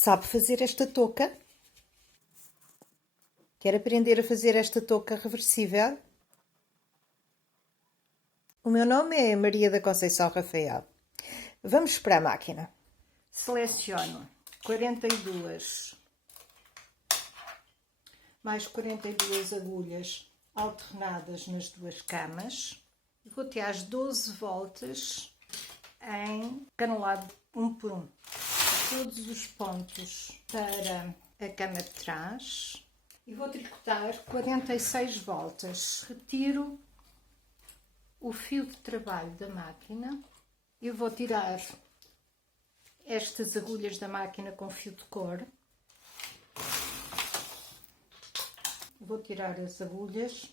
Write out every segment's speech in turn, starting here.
Sabe fazer esta touca? Quer aprender a fazer esta touca reversível? O meu nome é Maria da Conceição Rafael. Vamos para a máquina. Seleciono 42 mais 42 agulhas alternadas nas duas camas. Vou ter as 12 voltas em canelado um por um. Todos os pontos para a cama de trás e vou tricotar 46 voltas. Retiro o fio de trabalho da máquina e vou tirar estas agulhas da máquina com fio de cor. Vou tirar as agulhas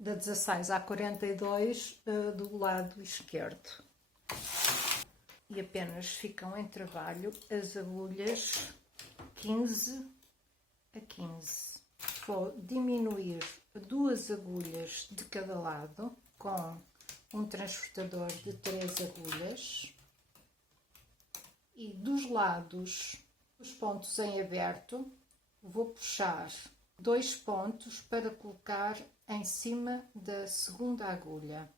da 16 à 42 do lado esquerdo. E apenas ficam em trabalho as agulhas 15 a 15. Vou diminuir 2 agulhas de cada lado com um transportador de 3 agulhas. E dos lados, os pontos em aberto, vou puxar 2 pontos para colocar em cima da segunda agulha,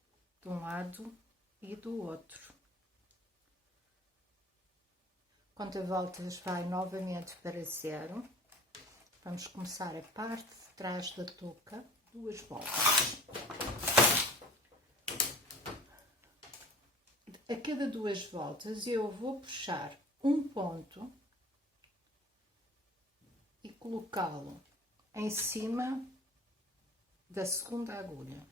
de um lado e do outro. Conta voltas vai novamente para 0. Vamos começar a parte de trás da touca, 2 voltas. A cada 2 voltas eu vou puxar um ponto e colocá-lo em cima da segunda agulha.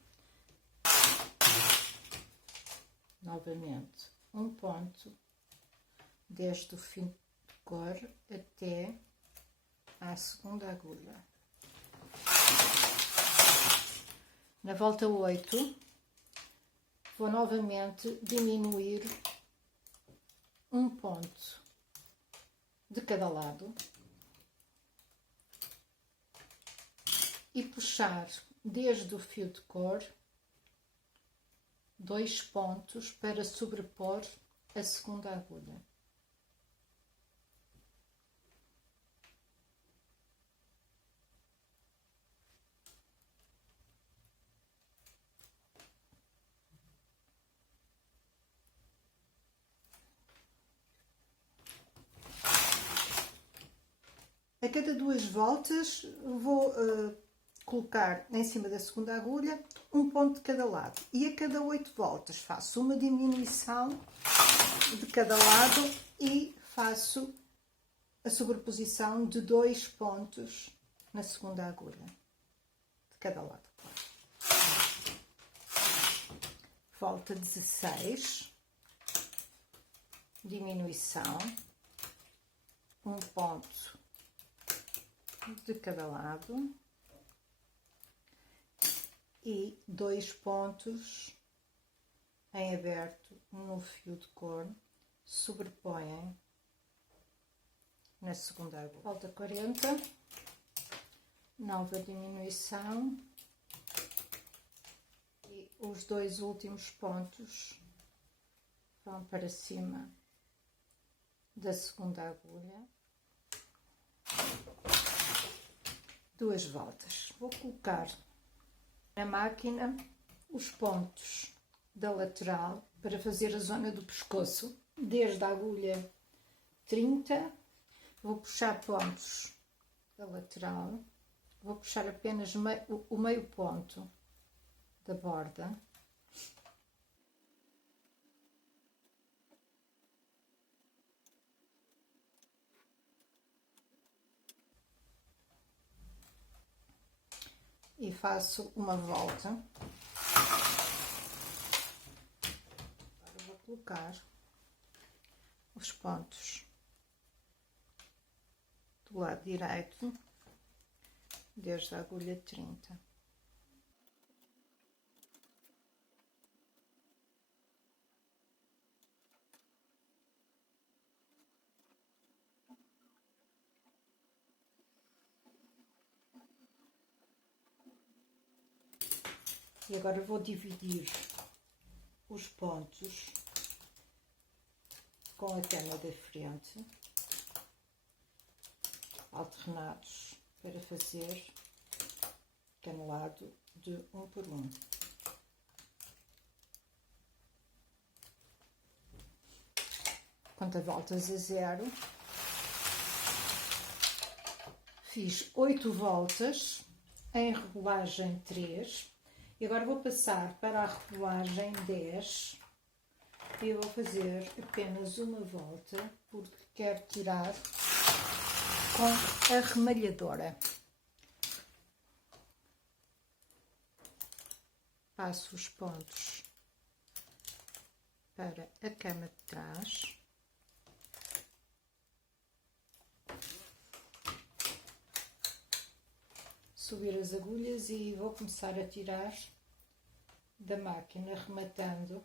Novamente, um ponto desde o fio de cor até à segunda agulha. Na volta 8, vou novamente diminuir um ponto de cada lado e puxar desde o fio de cor 2 pontos para sobrepor a segunda agulha. A cada 2 voltas vou colocar em cima da segunda agulha um ponto de cada lado. E a cada 8 voltas faço uma diminuição de cada lado e faço a sobreposição de 2 pontos na segunda agulha, de cada lado. Volta 16, diminuição, um ponto de cada lado e 2 pontos em aberto no fio de cor, sobrepõem na segunda agulha. Volta 40, nova diminuição e os 2 últimos pontos vão para cima da segunda agulha. 2 voltas. Vou colocar na máquina os pontos da lateral para fazer a zona do pescoço. Desde a agulha 30, vou puxar pontos da lateral. Vou puxar apenas o meio ponto da borda. E faço uma volta. Agora vou colocar os pontos do lado direito, desde a agulha 30. E agora vou dividir os pontos com a cama da frente alternados para fazer canelado de 1 por 1. Conta voltas a 0. Fiz 8 voltas em regulagem 3 e agora vou passar para a regulagem 10 e eu vou fazer apenas uma volta porque quero tirar com a remalhadora. Passo os pontos para a cama de trás. Subir as agulhas e vou começar a tirar da máquina, rematando.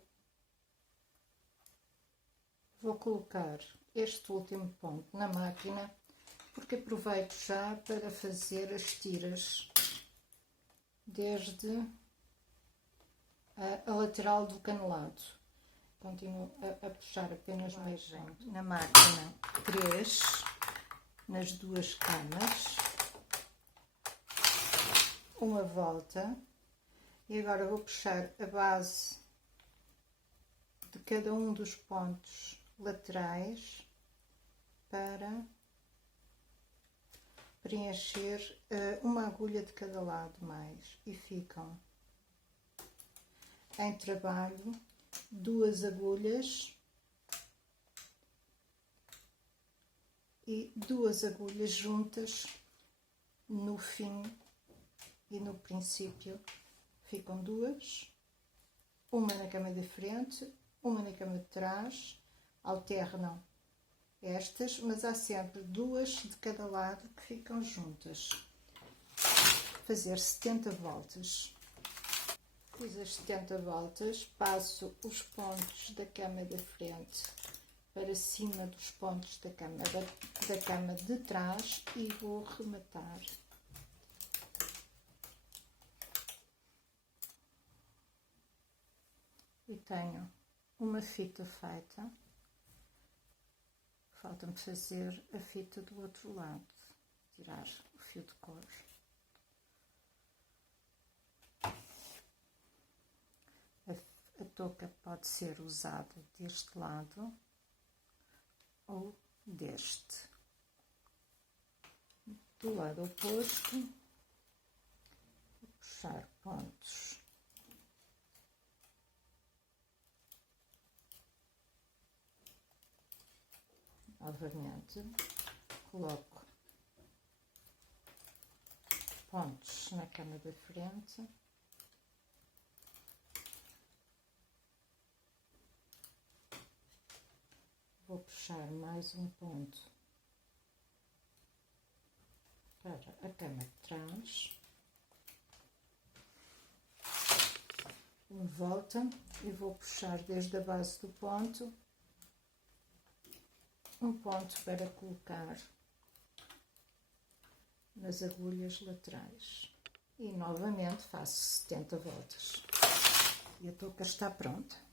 Vou colocar este último ponto na máquina, porque aproveito já para fazer as tiras desde a lateral do canelado. Continuo a puxar apenas mais junto. Na máquina 3, nas duas camas. Uma volta e agora vou puxar a base de cada um dos pontos laterais para preencher uma agulha de cada lado mais e ficam em trabalho 2 agulhas e 2 agulhas juntas no fim. E no princípio ficam 2, uma na cama de frente, uma na cama de trás, alternam estas, mas há sempre 2 de cada lado que ficam juntas. Fazer 70 voltas. Fiz as 70 voltas, passo os pontos da cama da frente para cima dos pontos da cama de trás e vou rematar. E tenho uma fita feita, falta-me fazer a fita do outro lado, tirar o fio de cor. A touca pode ser usada deste lado ou deste. Do lado oposto, vou puxar pontos. Novamente, coloco pontos na cama da frente, vou puxar mais um ponto para a cama de trás, volta e vou puxar desde a base do ponto um ponto para colocar nas agulhas laterais e novamente faço 70 voltas e a touca está pronta.